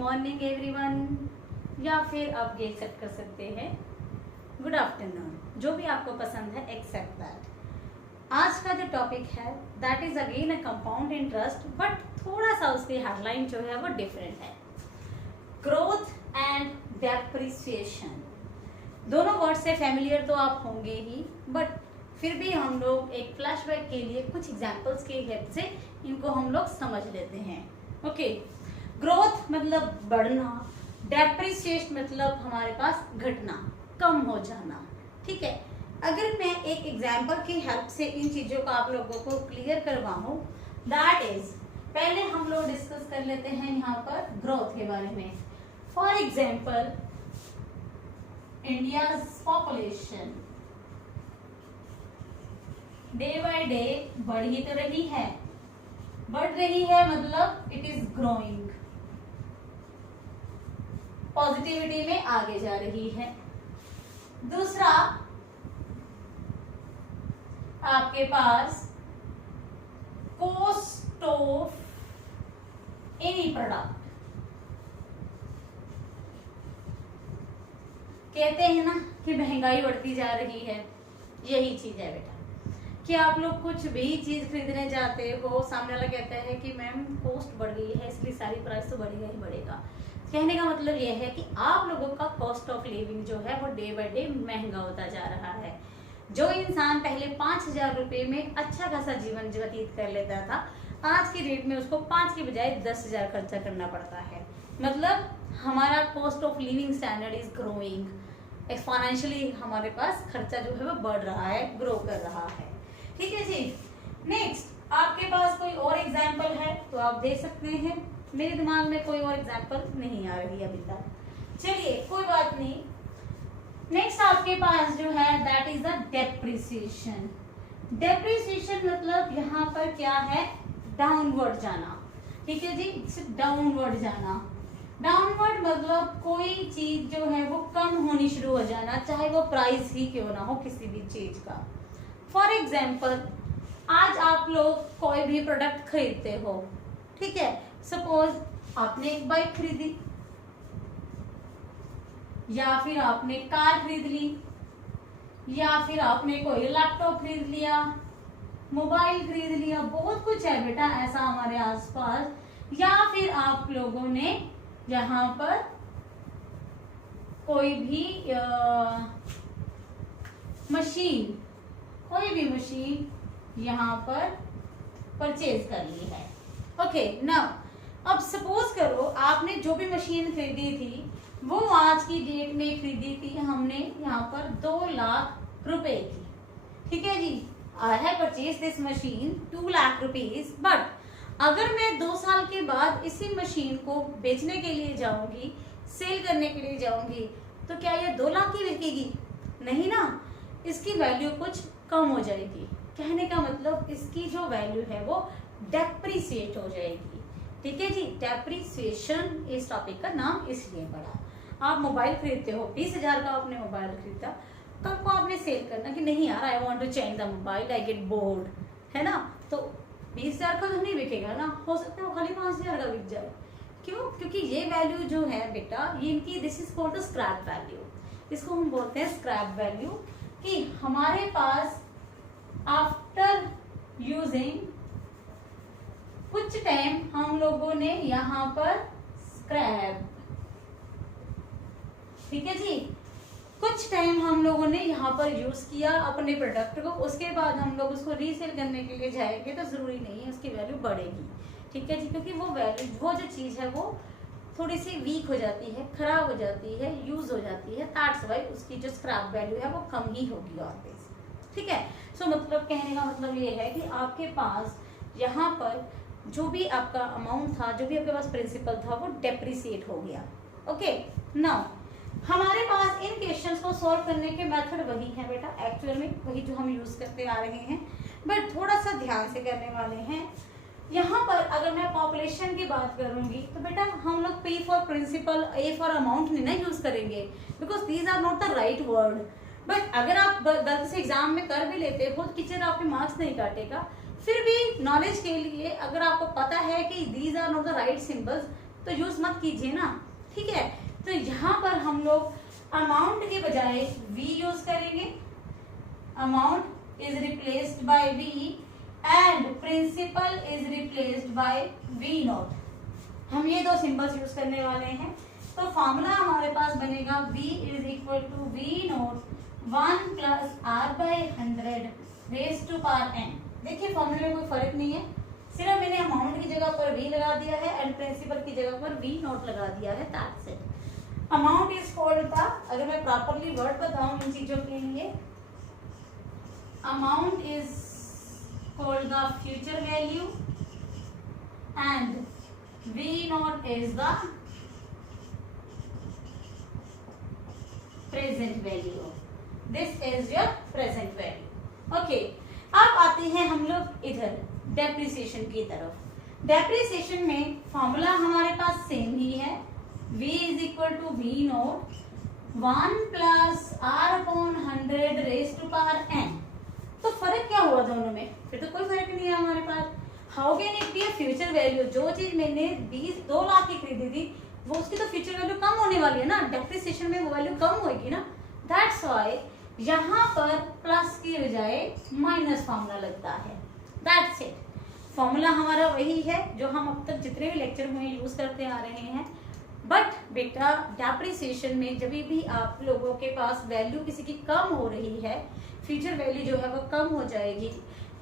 Morning everyone, या फिर आप ये एक्सेप्ट कर सकते हैं गुड आफ्टरनून, जो भी आपको पसंद है एक्सेप्ट दैट। आज का जो टॉपिक है that is again a compound interest, but थोड़ा सा उसकी हेडलाइन जो है वो डिफरेंट है। ग्रोथ एंड डेप्रिसिएशन, दोनों वर्ड से फेमिलियर तो आप होंगे ही, बट फिर भी हम लोग एक फ्लैशबैक के लिए कुछ एग्जांपल्स की हेल्प से इनको हम लोग समझ लेते हैं। ओके, ग्रोथ मतलब बढ़ना, डेप्रिसिएशन मतलब हमारे पास घटना, कम हो जाना। ठीक है, अगर मैं एक एग्जांपल की हेल्प से इन चीजों को आप लोगों को क्लियर करवाऊं, दैट इज पहले हम लोग डिस्कस कर लेते हैं यहाँ पर ग्रोथ के बारे में। For example, India's population day by day बढ़ ही तो रही है, बढ़ रही है मतलब इट इज ग्रोइंग, पॉजिटिविटी में आगे जा रही है। दूसरा, आपके पास कॉस्ट ऑफ एनी प्रोडक्ट, कहते हैं ना कि महंगाई बढ़ती जा रही है, यही चीज है बेटा कि आप लोग कुछ भी चीज खरीदने जाते हो, सामने वाला कहता है कि मैम कॉस्ट बढ़ गई है इसलिए सारी प्राइस तो बढ़ेगा ही बढ़ेगा। कहने का मतलब यह है कि आप लोगों का कॉस्ट ऑफ लिविंग जो है वो डे बाय डे महंगा होता जा रहा है। जो इंसान पहले 5,000 रुपए में अच्छा खासा जीवन व्यतीत कर लेता था, आज की डेट में उसको 5 की बजाय 10,000 खर्चा करना पड़ता है। मतलब हमारा cost of living standard is growing, financially हमारे पास खर्चा जो है वो बढ़ रहा है, ग्रो कर रहा है। ठीक है जी। नेक्स्ट, आपके पास कोई और एग्जाम्पल है तो आप दे सकते हैं, मेरे दिमाग में कोई और एग्जाम्पल नहीं आ रही अभी तक। चलिए कोई बात नहीं। नेक्स्ट आपके पास जो है that is the depreciation. Depreciation मतलब यहाँ पर क्या है, डाउनवर्ड जाना। ठीक है जी, डाउनवर्ड जाना। डाउनवर्ड मतलब कोई चीज जो है वो कम होनी शुरू हो जाना, चाहे वो प्राइस ही क्यों ना हो किसी भी चीज का। फॉर एग्जाम्पल, आज आप लोग कोई भी प्रोडक्ट खरीदते हो, ठीक है, सपोज आपने एक बाइक खरीदी, या फिर आपने कार खरीद ली, या फिर आपने कोई लैपटॉप खरीद लिया, मोबाइल खरीद लिया, बहुत कुछ है बेटा ऐसा हमारे आसपास। या फिर आप लोगों ने यहाँ पर कोई भी मशीन, कोई भी मशीन यहाँ पर परचेज कर ली है। ओके, नाउ अब सपोज करो आपने जो भी मशीन खरीदी थी वो आज की डेट में खरीदी थी हमने यहाँ पर 2 लाख रुपए की। ठीक है जी, I have purchase this machine 2 lakh rupees, but अगर मैं 2 साल के बाद इसी मशीन को बेचने के लिए जाऊंगी, सेल करने के लिए जाऊंगी, तो क्या ये 2 लाख की बिकेगी? नहीं ना, इसकी वैल्यू कुछ कम हो जाएगी। कहने का मतलब इसकी जो वैल्यू है वो डेप्रिसिएट हो जाएगी। ठीक है जी, डेप्रिसिएशन इस टॉपिक का नाम इसलिए पड़ा। आप मोबाइल खरीदते हो, 20,000 का आपने मोबाइल खरीदा, कल को आपने सेल करना कि नहीं यार I want to change the mobile, I get bored, है ना, तो 20,000 का तो नहीं बिकेगा ना, हो सकता है वो खाली 5,000 का बिक जाए। क्यों? क्योंकि ये वैल्यू जो है बेटा, ये इनकी this is called the scrap value. इसको हम बोलते हैं स्क्रैप वैल्यू, कि हमारे पास आफ्टर यूजिंग कुछ टाइम हम लोगों ने यहाँ पर स्क्रैप, ठीक है जी, कुछ टाइम हम लोगों ने यहाँ पर यूज किया अपने प्रोडक्ट को, उसके बाद हम लोग उसको रीसेल करने के लिए जाएंगे तो जरूरी नहीं है उसकी वैल्यू बढ़ेगी। ठीक है जी, क्योंकि वो वैल्यू, वो जो चीज है वो थोड़ी सी वीक हो जाती है, खराब हो जाती है, यूज हो जाती है, दैट्स व्हाई उसकी जो स्क्रैप वैल्यू है वो कम ही होगी ऑलवेज। ठीक है, सो मतलब कहने का मतलब ये है कि आपके पास यहाँ पर जो भी आपका अमाउंट था, जो भी आपके पास प्रिंसिपल था, वो डेप्रिसिएट हो गया। ओके, नाउ हमारे पास इन क्वेश्चंस को सॉल्व करने के मेथड वही है बेटा, एक्चुअल में वही जो हम यूज करते आ रहे हैं, बट थोड़ा सा ध्यान से करने वाले हैं। यहाँ पर अगर मैं पॉपुलेशन की बात करूंगी तो बेटा हम लोग P for principal, A for amount नहीं ना यूज करेंगे, because these are not the right word. But अगर आप गलती से एग्जाम में कर भी लेते हो, टीचर आपके मार्क्स नहीं काटेगा। फिर भी नॉलेज के लिए अगर आपको पता है कि these are not the right symbols, तो यूज मत कीजिए ना, ठीक है। तो यहाँ पर हम लोग अमाउंट के बजाय v यूज करेंगे, amount is replaced by v and principal is replaced by v not. हम ये दो सिंबल्स यूज करने वाले हैं। तो फॉर्मूला हमारे पास बनेगा v is equal to v not 1 plus r by 100 raise to power n। देखिए फॉर्मूले में कोई फर्क नहीं है, सिर्फ मैंने अमाउंट की जगह पर v लगा दिया है एंड प्रिंसिपल की जगह पर v नॉट लगा दिया है। That's it. Amount is called the, अगर मैं प्रॉपरली वर्ड बताऊं इन चीजों के लिए, amount is called the future value and v not is the present value. This is your present value. Okay, अब आते हैं हम लोग इधर डेप्रिसिएशन की तरफ। डेप्रिसिएशन में फॉर्मूला हमारे पास सेम ही है, v is equal to v not 1 plus r upon 100 raise to power n। तो फर्क क्या हुआ दोनों में? फिर तो कोई फर्क नहीं है हमारे पास। How can it be a future value? जो चीज मैंने 2 लाख की खरीदी थी वो उसकी तो फ्यूचर वैल्यू कम होने वाली है ना, डेप्रिसिएशन में वो वैल्यू कम होगी ना। दैट्स व्हाई यहाँ पर प्लस की बजाय माइनस फॉर्मूला लगता है। That's it. फॉर्मूला हमारा वही है जो हम अब तक जितने भी लेक्चर में यूज करते आ रहे हैं। बट बेटा डेप्रिसिएशन में जब भी आप लोगों के पास वैल्यू किसी की कम हो रही है, फ्यूचर वैल्यू जो है वो कम हो जाएगी,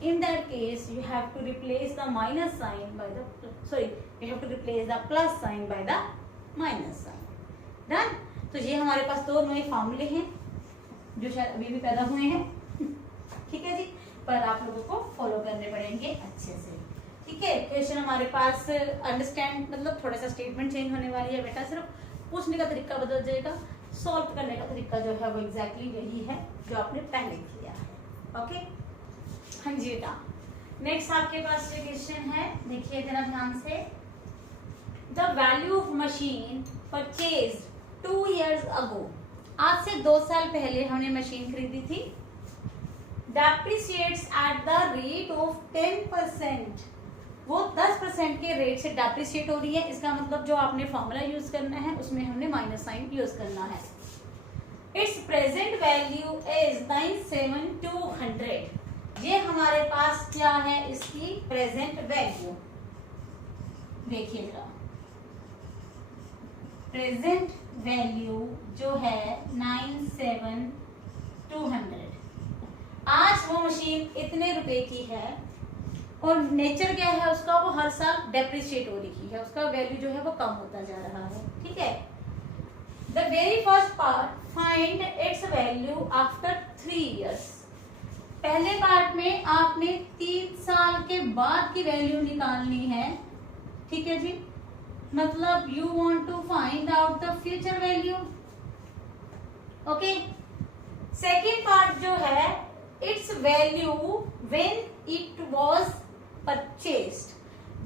in that case you have to replace the minus sign by the, sorry, you have to replace the plus sign by the minus sign. Done? तो ये हमारे पास दो नए फॉर्मूले हैं जो शायद अभी भी पैदा हुए हैं, ठीक है जी, पर आप लोगों को फॉलो करने पड़ेंगे अच्छे से, ठीक है। क्वेश्चन हमारे पास अंडरस्टैंड, मतलब थोड़ा सा स्टेटमेंट चेंज होने वाली है बेटा, सिर्फ पूछने का तरीका बदल जाएगा, सॉल्व करने का तरीका जो है वो एग्जैक्टली वही है जो आपने पहले किया है। ओके, हाँ जी बेटा। नेक्स्ट आपके पास ये क्वेश्चन है, देखिए जरा ध्यान से। The value of machine purchase 2 years ago, आज से 2 साल पहले हमने मशीन खरीदी थी। Depreciates at the rate of 10%, वो 10% के रेट से डेप्रिसिएट हो रही है। इसका मतलब जो आपने फॉर्मूला यूज करना है उसमें हमने माइनस साइन यूज करना है। It's present value is 97,200। ये हमारे पास क्या है, इसकी प्रेजेंट वैल्यू देखिए जरा। प्रेजेंट वैल्यू जो है 97,200। आज वो मशीन इतने रुपए की है और नेचर क्या है उसका, वो हर साल डेप्रिशिएट हो रही है, उसका वैल्यू जो है वो कम होता जा रहा है, ठीक है। The very first part, find its value after 3 years। पहले पार्ट में आपने 3 साल के बाद की वैल्यू निकालनी है, ठीक है जी, मतलब you want to find out the future value. Okay, second part जो है, its value when it was purchased,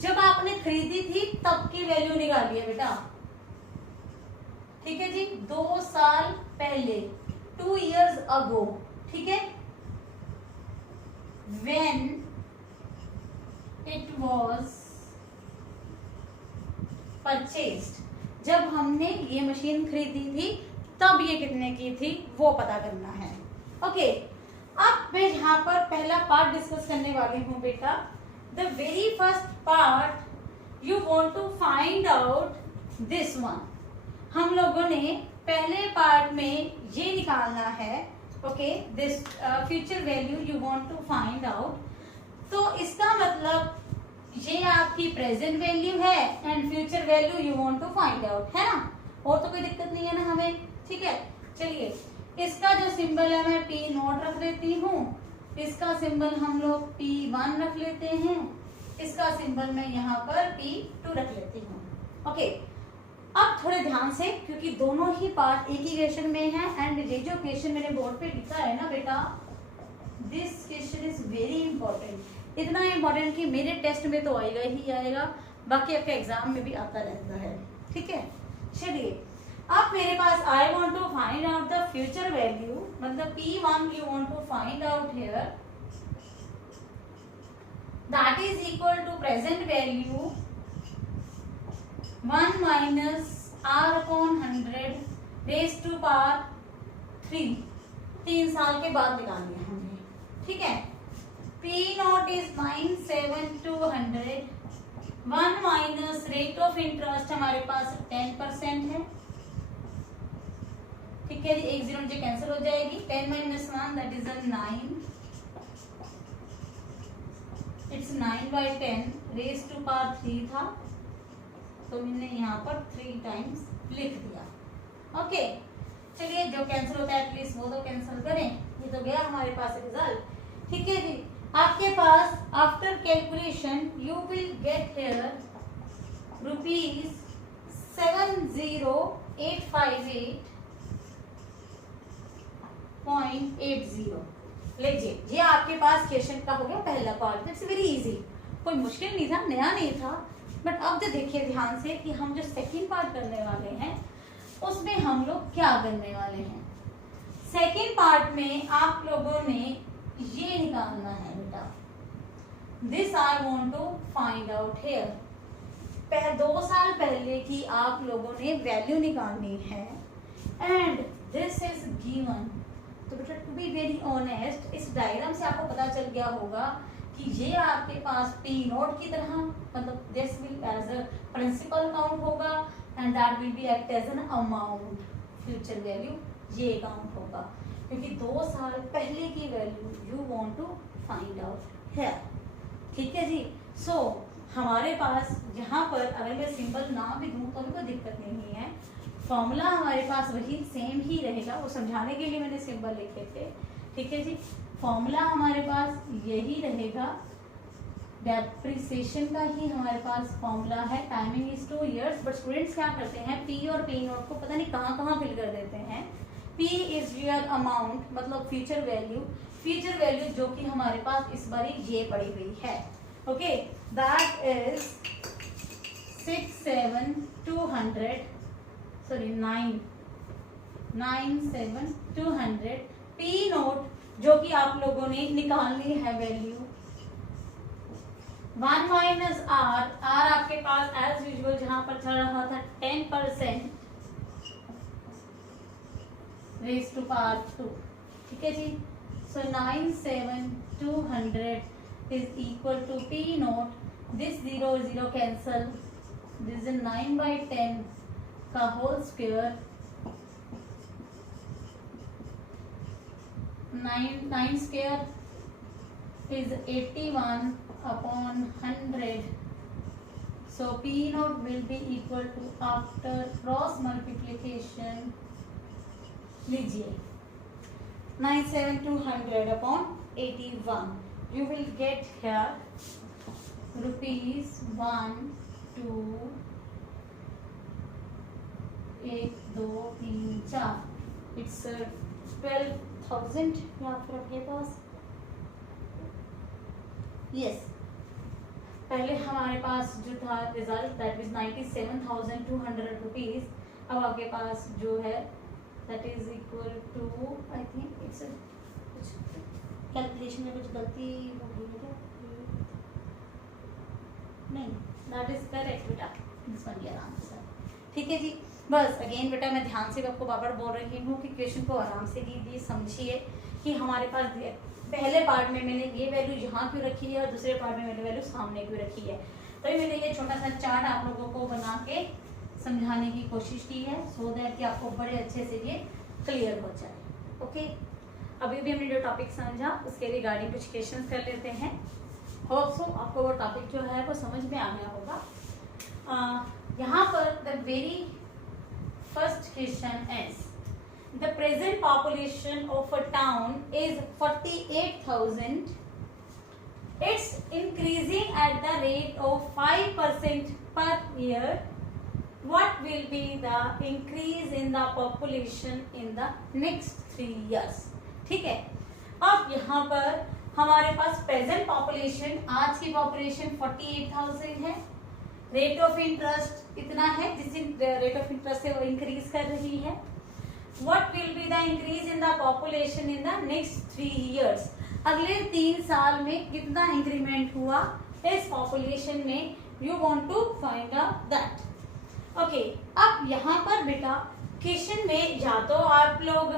जब आपने खरीदी थी तब की वैल्यू निकाली है बेटा, ठीक है जी, 2 साल पहले, 2 years ago, ठीक है। When it was purchased, जब हमने ये मशीन खरीदी थी तब ये कितने की थी वो पता करना है। ओके, अब मैं यहाँ पर पहला पार्ट डिस्कस करने वाली हूँ बेटा। The very first part you want to find out this one. हम लोगों ने पहले पार्ट में ये निकालना है, okay, this future value you want to find out. तो इसका मतलब ये आपकी प्रेजेंट वैल्यू है and future value you want to find out, है ना, और तो कोई दिक्कत नहीं है ना हमें, ठीक है। चलिए, इसका जो सिंबल है मैं P नोट रख लेती हूँ, इसका सिंबल हम लोग P1 रख लेते हैं, इसका सिंबल मैं यहाँ पर P2 रख लेती हूँ। ओके, अब थोड़े ध्यान से, क्योंकि दोनों ही पार्ट एक ही क्वेश्चन में है एंड ये जो क्वेश्चन मैंने बोर्ड पे लिखा है ना बेटा, this question is very important. इतना इंपॉर्टेंट कि मेरे टेस्ट में तो आएगा ही आएगा, बाकी आपके एग्जाम में भी आता रहता है, ठीक है। चलिए, अब मेरे पास I want to find out the future value, मतलब P1 you want to find out here, that is equal to present value 1 minus r upon 100 raise to power 3, 3 साल के बाद निकालनी है हमें, ठीक है। P not is 97200, 1 minus rate of interest हमारे पास 10% है, ठीक है जी। एक जीरो नीचे कैंसिल हो जाएगी, 10 minus 1 that is 9, it's 9/10 raise to power 3 था, तो मैंने यहाँ पर 3 टाइम्स लिख दिया, ओके। चलिए जो कैंसिल होता है एटलीस्ट वो तो कैंसिल करें, ये तो गया हमारे पास रिजल्ट, ठीक है जी। आपके पास after calculation you will get here ₹70858.80। लीजिए ये आपके पास क्वेश्चन का हो गया पहला पार्ट, इट्स वेरी इजी, कोई मुश्किल नहीं था, नया नहीं था। बट अब जो देखिए ध्यान से कि हम जो सेकंड पार्ट करने वाले हैं उसमें हम लोग क्या करने वाले हैं। सेकंड पार्ट में आप लोगों ने ये निकालना है बेटा, this I want to find out here. 2 साल पहले की आप लोगों ने वैल्यू निकालनी है एंड दिस इज गिवन। तो बेटा टू बी वेरी ऑनेस्ट, इस डायग्राम से आपको पता चल गया होगा कि ये आपके पास P नोट की तरह, मतलब this will as a principal account होगा and that will be act as an amount, future value ये अकाउंट होगा, क्योंकि 2 साल पहले की value you want to find out है, ठीक है जी। सो हमारे पास यहाँ पर अगर मैं सिंबल ना भी दूँ तो भी कोई दिक्कत नहीं है, फॉर्मूला हमारे पास वही सेम ही रहेगा, वो समझाने के लिए मैंने सिंबल लिखे थे, ठीक है जी। फॉर्मूला हमारे पास यही रहेगा, डेप्रिसिएशन का ही हमारे पास फॉर्मूला है, timing is 2 years. But students क्या करते हैं, P और P नोट को पता नहीं कहाँ कहाँ फिल कर देते हैं। P इज रियल अमाउंट, मतलब फ्यूचर वैल्यू, फ्यूचर वैल्यू जो कि हमारे पास इस बार ये पड़ी हुई है, okay, that is 9,7,200 P note जो कि आप लोगों ने निकालनी है वैल्यू 1 माइनस R आपके पास एज यूजुअल जहां पर चल रहा था 10% रेज टू पावर 2, ठीक है जी। सो 9,7,200 is equal to P not, this 0 0 cancel, this is 9/10 का whole square, 9 square is 81 upon 100. So P naught will be equal to, after cross multiplication, लीजिए 9,7,200 upon 81, you will get here rupees 1 2 1 2 3 4, it's 12,000 यहाँ पर आपके पास, yes. पहले हमारे पास जो था result that is 97,200 rupees, अब आपके पास जो है that is equal to, I think it's कुछ कैलकुलेशन में कुछ गलती हो गई है क्या, नहीं, दैट इज करेक्ट बेटा, इस बन गया आराम से, ठीक है जी। बस अगेन बेटा मैं ध्यान से आपको बार-बार बोल रही हूँ कि क्वेश्चन को आराम से लीजिए, समझिए कि हमारे पास पहले पार्ट में मैंने ये वैल्यू यहाँ क्यों रखी है और दूसरे पार्ट में मैंने वैल्यू सामने क्यों रखी है। तो मैंने ये छोटा सा चार्ट आप लोगों को बना के समझाने की कोशिश की है, सो दैट कि आपको बड़े अच्छे से ये क्लियर हो जाए, ओके। अभी भी हमने जो टॉपिक समझा उसके रिगार्डिंग कुछ क्वेश्चन कर लेते हैं, होप सो आपको वो टॉपिक जो है वो समझ में आ गया होगा। यहाँ पर the very first question is, the present population of a town is 48,000. It's increasing at the rate of 5% per year. What will be the increase in the population in the next 3 years? ठीक है, अब यहाँ पर हमारे पास present population, आज की population 48,000 है, rate of interest इतना है जिस रेट ऑफ इंटरेस्ट से वो इंक्रीज कर रही है। What will be the increase in the population in the next 3 years? अगले 3 साल में कितना इंक्रीमेंट हुआ इस पॉपुलेशन में, you want to find out that. Okay, अब यहाँ पर बेटा क्वेश्चन में या तो आप लोग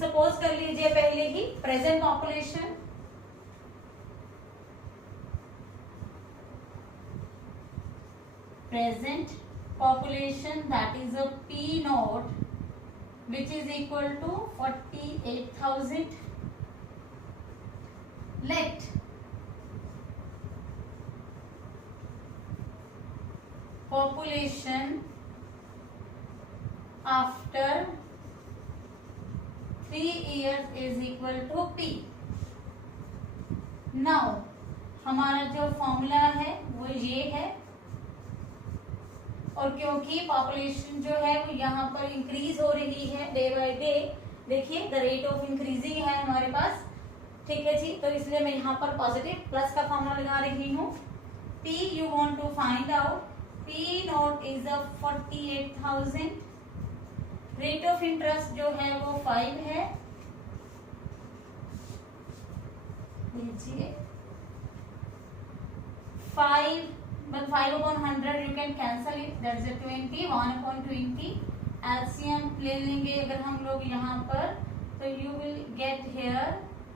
सपोज कर लीजिए पहले ही present population, that is a P naught which is equal to 48,000. Let population after 3 years is equal to P. Now हमारा जो फॉर्मूला है वो ये है, और क्योंकि पॉपुलेशन जो है वो यहाँ पर इंक्रीज हो रही है डे बाय डे, देखिए द रेट ऑफ इंक्रीजिंग है हमारे पास, ठीक है जी, तो इसलिए मैं यहाँ पर पॉजिटिव प्लस का फॉर्मूला लगा रही हूँ। P you want to find out, P not is a 48,000, rate of interest जो है वो 5 है, लीजिए 5/100 you can cancel it, that is a 20, 1/20 LCM ले लेंगे अगर हम लोग यहाँ पर, तो you will get here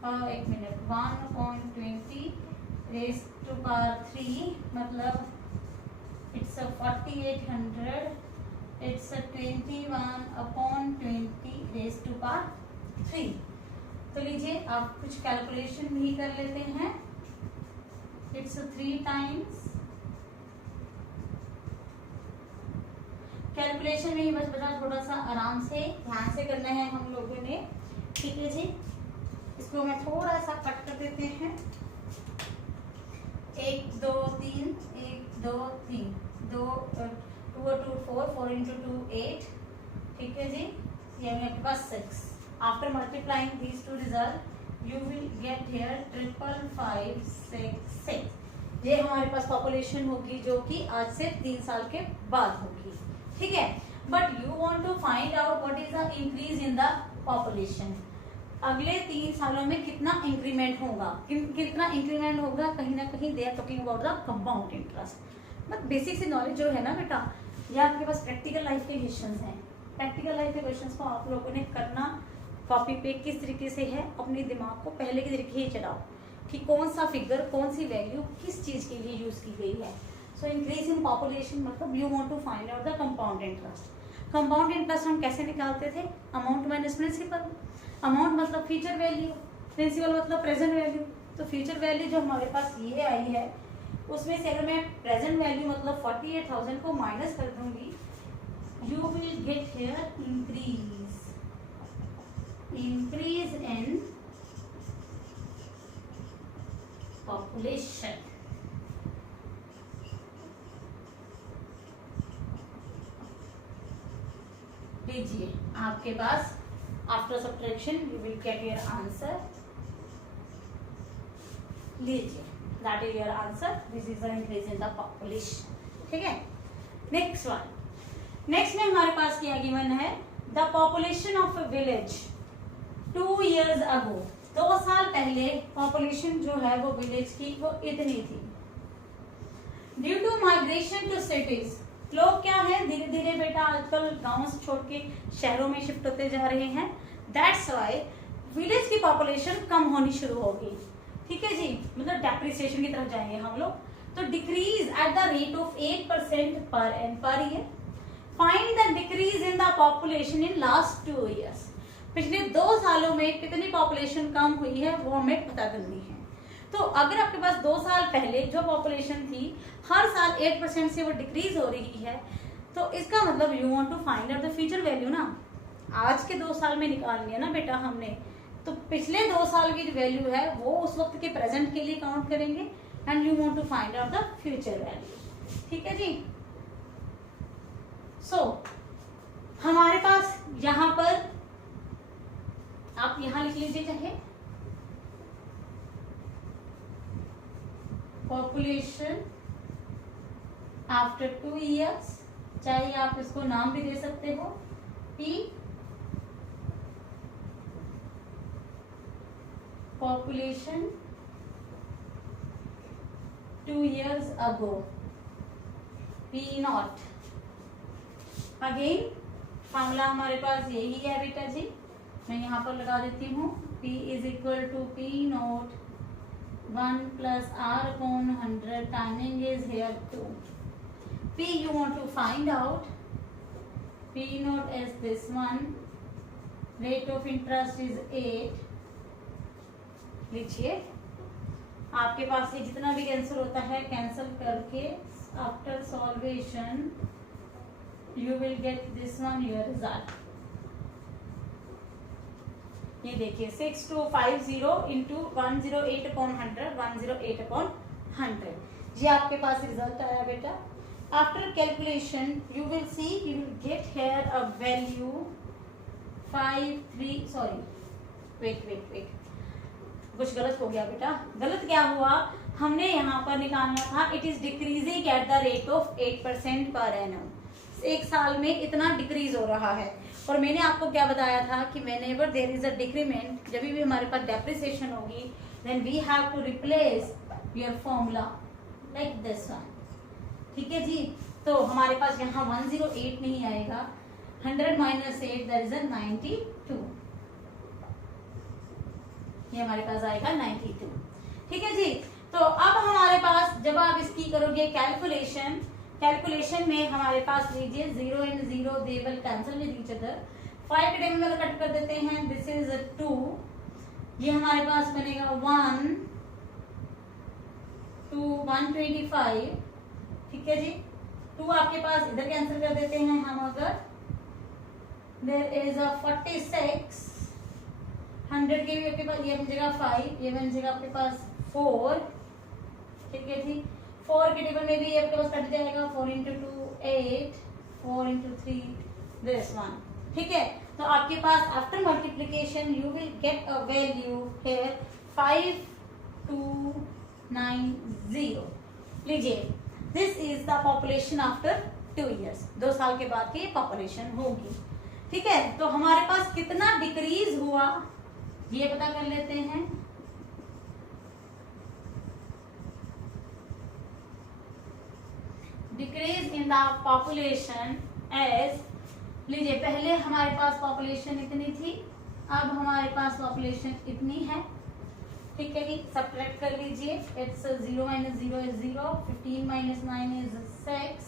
एक मिनट 1/20 raised to power 3, मतलब it's a 4800, it's a 21/20 raised to power 3। तो लीजिए आप कुछ कैलकुलेशन भी कर लेते हैं, it's a 3 times, कैलकुलेशन में ही बस बता, थोड़ा सा आराम से ध्यान से करना है हम लोगों ने, ठीक है जी। इसको मैं थोड़ा सा कट कर देते हैं, 1 2 3 1 2 3 2 2 2 4 4 into 2 8, ठीक है जी, ये मेरे पास 6। After multiplying these two result you will get here 55566। ये हमारे पास पॉपुलेशन होगी जो कि आज से 3 साल के बाद होगी, ठीक है। But you want to find out what is the increase in the population, अगले 3 सालों में कितना इंक्रीमेंट होगा, कितना इंक्रीमेंट होगा, कहीं ना कहीं they are talking about the compound interest. But basic से नॉलेज जो है ना बेटा, ये आपके पास प्रैक्टिकल लाइफ के क्वेश्चंस हैं, प्रैक्टिकल लाइफ के क्वेश्चंस को आप लोगों ने करना कॉपी पे किस तरीके से है, अपने दिमाग को पहले की तरीके ही चलाओ कि कौन सा फिगर, कौन सी वैल्यू किस चीज के लिए यूज की गई है। सो इंक्रीज इन पॉपुलेशन मतलब you want to find out the compound interest. Compound interest हम कैसे निकालते थे, अमाउंट माइनस प्रिंसिपल, अमाउंट मतलब फ्यूचर वैल्यू, प्रिंसिपल मतलब प्रेजेंट वैल्यू। तो फ्यूचर वैल्यू जो हमारे पास ये आई है, उसमें से अगर मैं प्रेजेंट वैल्यू मतलब 48,000 को माइनस कर दूंगी, you will get here increase in population. लीजिए आपके पास after subtraction you will get your answer, लीजिए that is your answer, this is the increase in the population, ठीक है। नेक्स्ट वन, नेक्स्ट में हमारे पास क्या गिवन है, the population of a village 2 years ago, 2 साल पहले पॉपुलेशन जो है वो विलेज की वो इतनी थी। Due to migration to cities, लोग क्या है धीरे धीरे बेटा आजकल गाँव से छोड़ के शहरों में शिफ्ट होते जा रहे हैं, दैट्स वाई विलेज की पॉपुलेशन कम होनी शुरू होगी, ठीक है जी, मतलब डेप्रिसिएशन की तरफ जाएंगे हम लोग। तो decrease at the rate of 8% per year. Find the decrease in the population in last 2 years, पिछले 2 सालों में कितनी पॉपुलेशन कम हुई है वो हमें पता करनी है। तो अगर आपके पास 2 साल पहले जो पॉपुलेशन थी हर साल 8% से वो डिक्रीज हो रही है, तो इसका मतलब you want to find out the future value ना, आज के 2 साल में निकालनी है ना बेटा हमने, तो पिछले 2 साल की जो वैल्यू है वो उस वक्त के प्रेजेंट के लिए काउंट करेंगे, and you want to find out the future value, ठीक है जी। सो हमारे पास यहाँ पर आप यहां लिख लीजिए, चाहे पॉपुलेशन आफ्टर 2 years, चाहे आप इसको नाम भी दे सकते हो P, population 2 years ago, P not, again formula हमारे पास यही है बेटा जी, मैं यहाँ पर लगा देती हूँ, P is equal to P not 1 plus R upon 100, timing is here 2. P you want to find out, P note is this one, rate of interest is 8. लीजिए आपके पास ये जितना भी कैंसिल होता है कैंसिल करके after solvation you will get this one your result. ये देखिए 6250 इंटू 108 अपॉन 100, 108 अपॉन 100, ये आपके पास रिजल्ट आया बेटा. After calculation you will see, you will get here a value 53, sorry wait कुछ गलत हो गया बेटा. गलत क्या हुआ, हमने यहाँ पर निकालना था it is decreasing at the rate of 8% per annum. एक साल में इतना डिक्रीज हो रहा है. और मैंने आपको क्या बताया था कि whenever there is a decrement, जब भी हमारे पास डेप्रिसिएशन होगी, then we have to replace your formula like this one. ठीक है जी. तो हमारे पास यहाँ 108 नहीं आएगा, 100 माइनस 8 दैट इज 92, ये हमारे पास आएगा 92. ठीक है जी. तो अब हमारे पास जब आप इसकी करोगे कैलकुलेशन में हमारे पास लीजिए 0 and 0 they will cancel with each other. 5 के टाइम में कट कर देते हैं, दिस इज 2, ये हमारे पास बनेगा 1 to 125. ठीक है जी. 2 आपके पास इधर कैंसिल कर देते हैं हम, अगर देयर इज अ 46, 100 के भी आपके पास ये बन जाएगा 5, ये बन जाएगा आपके पास 4. ठीक है जी. 4 के टेबल में भी आपके पास कट जाएगा, 4 into 2 8, 4 into 3 this one. ठीक है. तो आपके पास after multiplication you will get a value here 5290. लीजिए this is the population after 2 years. 2 साल के बाद की पॉपुलेशन होगी. ठीक है. तो हमारे पास कितना डिक्रीज हुआ ये पता कर लेते हैं. Decrease in the population as, लीजिए पहले हमारे पास पॉपुलेशन इतनी थी, अब हमारे पास पॉपुलेशन इतनी है. ठीक है जी. सब्ट्रैक्ट कर लीजिए, it's 0 minus 0 is 0, 15 minus 9 is 6,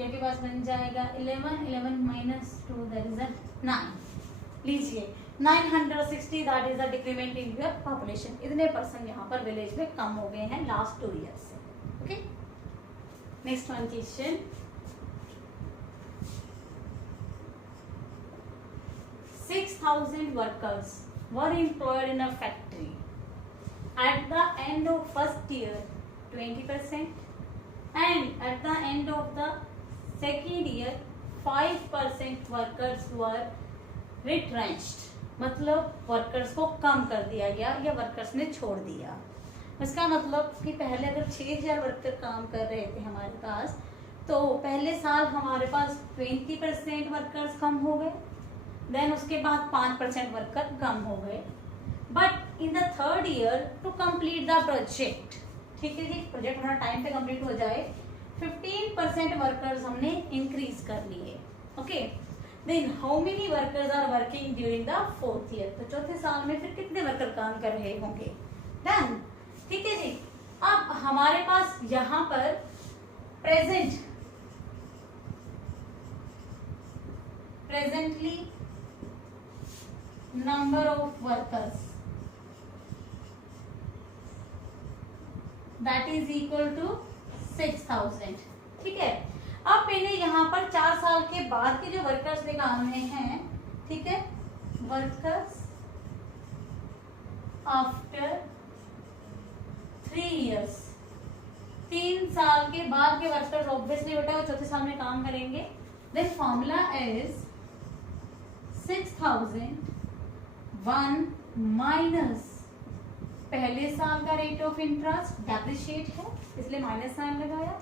ये के पास बन जाएगा 11, 11 माइनस 2 दैट इज 9. लीजिए 960 that is the decrement in your population. इतने परसेंट यहाँ पर विलेज में कम हो गए हैं लास्ट 2 years से. Okay. Next one question. 6,000 workers were employed in a factory. At the end of first year 20%, and at the end of the second year 5% workers were retrenched. मतलब workers को कम कर दिया गया या वर्कर्स ने छोड़ दिया. इसका मतलब कि पहले अगर 6,000 वर्कर काम कर रहे थे हमारे पास, तो पहले साल हमारे पास 20% वर्कर्स कम हो गए, देन उसके बाद 5% वर्कर कम हो गए. But in the third year to complete the project, ठीक है जी, प्रोजेक्ट हमारा टाइम पे कंप्लीट हो जाए, 15% वर्कर्स हमने इंक्रीज कर लिए. Okay. Then how many workers are working during the fourth year. तो चौथे साल में फिर कितने वर्कर काम कर रहे होंगे. डन. ठीक है जी. अब हमारे पास यहाँ पर presently number of workers that is equal to 6,000. ठीक है. अब मैंने यहाँ पर 4 साल के बाद के जो वर्कर्स निकालने हैं, ठीक है, वर्कर्स आफ्टर 3 years, 3 साल के बाद के वर्कर्स ऑब्वियसली बेटा वो चौथे साल में काम करेंगे. देन फॉर्मूला इज 6,001 माइनस पहले साल का रेट ऑफ इंटरेस्ट डेप्रिशिएट है इसलिए माइनस साइन लगाया.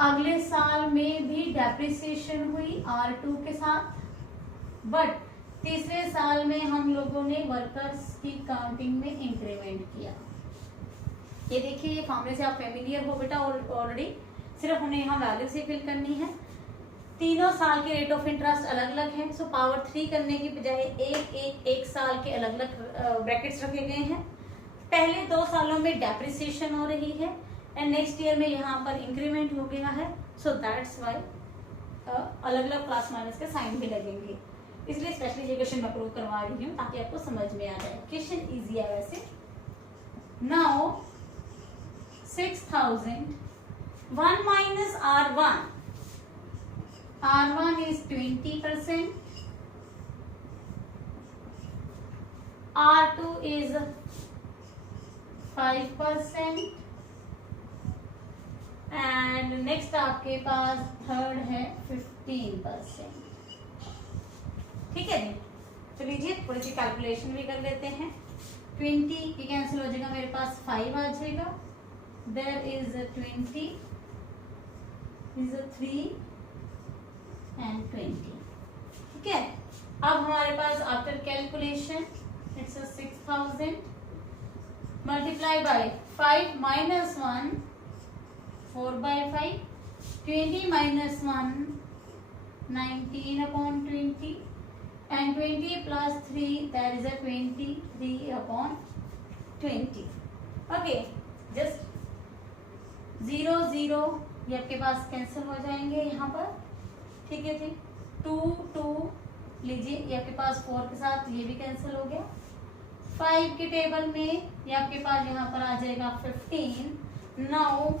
अगले साल में भी डेप्रिसिएशन हुई R2 के साथ, बट तीसरे साल में हम लोगों ने वर्कर्स की काउंटिंग में इंक्रीमेंट किया. ये देखिए ये फॉर्मूले से आप फेमिलियर हो बेटा ऑलरेडी, सिर्फ उन्हें यहाँ वैल्यू से फिल करनी है. तीनों साल के रेट ऑफ इंटरेस्ट अलग अलग है। सो पावर 3 करने की बजाय एक साल के अलग अलग ब्रैकेट्स रखे गए हैं। पहले 2 सालों में डेप्रिसिएशन हो रही है एंड नेक्स्ट ईयर में यहाँ पर इंक्रीमेंट हो गया है। सो दैट्स वाई अलग अलग प्लस माइनस के साइन भी लगेंगे, इसलिए स्पेशली ये क्वेश्चन मैं प्रूव करवा रही हूँ ताकि आपको समझ में आ जाए। क्वेश्चन इजी है वैसे। Now 6000 1 minus R1 is 20%, R2 is 5% and next आपके पास थर्ड है 15%। ठीक है जी, तो लीजिए थोड़ी सी कैलकुलेशन भी कर लेते हैं। 20 की कैंसिल हो जाएगा, मेरे पास 5 आ जाएगा। There is 20 is a 3 and 20। ठीक है, अब हमारे पास after calculation it's 6000 multiply by 5 minus 1 4/5, 20 minus 1 19/20 and 20 plus 3 that is a 23/20। Okay, just 0 0 ये आपके पास कैंसिल हो जाएंगे यहाँ पर। ठीक है जी, 2 2 लीजिए, ये आपके पास 4 के साथ ये भी कैंसिल हो गया। 5 के टेबल में ये आपके पास यहाँ पर आ जाएगा 15। नाउ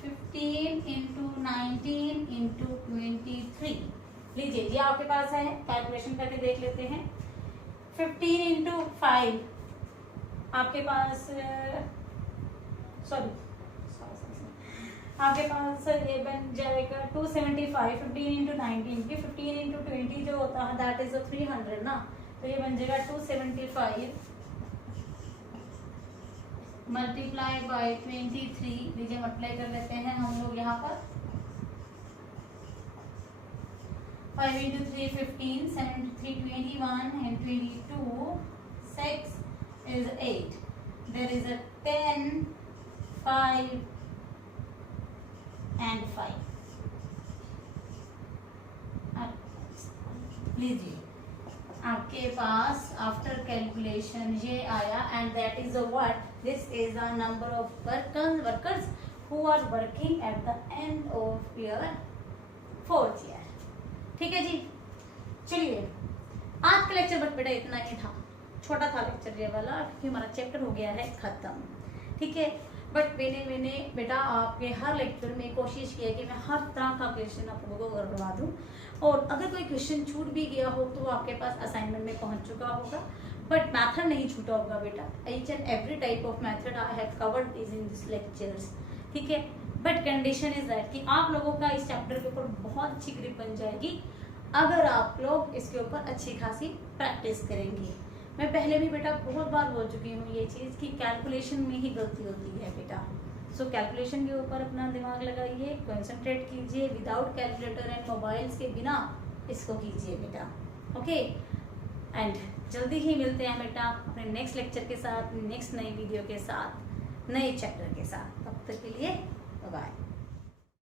15 into 19 into 23 लीजिए, ये आपके पास है, कैलकुलेशन करके देख लेते हैं। 15 into 5 आपके पास आपके पास ये बन जाएगा 275। 15 into 19 की 15 into 20 जो होता है दैट इज 300 ना, तो ये बन जाएगा 275 मल्टीप्लाई बाय 23। लीजिए मल्टीप्लाई कर लेते हैं हम लोग यहाँ पर। 5 into 3 15, 7 into 3 21 and 22, 6 is 8। There is a 10 5 and 5। लीजिए आपके पास आफ्टर कैलकुलेशन ये आया and that is what, this is the number of workers who are working at the end of year 4th year. ठीक है जी, चलिए आज का लेक्चर बट बेटा इतना ही था, छोटा था लेक्चर ये वाला क्योंकि हमारा चैप्टर हो गया है खत्म। ठीक है, बट मैंने बेटा आपके हर लेक्चर में कोशिश की है कि मैं हर तरह का क्वेश्चन आप लोगों को करवा दूं, और अगर कोई क्वेश्चन छूट भी गया हो तो आपके पास असाइनमेंट में पहुंच चुका होगा, बट मैथड नहीं छूटा होगा बेटा। Each and every type of method I have covered is in this lectures. ठीक है, बट कंडीशन इज दैट कि आप लोगों का इस चैप्टर के ऊपर बहुत अच्छी ग्रिप बन जाएगी अगर आप लोग इसके ऊपर अच्छी खासी प्रैक्टिस करेंगे। मैं पहले भी बेटा बहुत बार बोल चुकी हूँ ये चीज़ कि कैलकुलेशन में ही गलती होती है बेटा। सो कैलकुलेशन के ऊपर अपना दिमाग लगाइए, कंसंट्रेट कीजिए, विदाउट कैलकुलेटर एंड मोबाइल्स के बिना इसको कीजिए बेटा। ओके, एंड जल्दी ही मिलते हैं बेटा अपने नेक्स्ट लेक्चर के साथ, नेक्स्ट नई वीडियो के साथ, नए चैप्टर के साथ। तब तक के लिए बाय।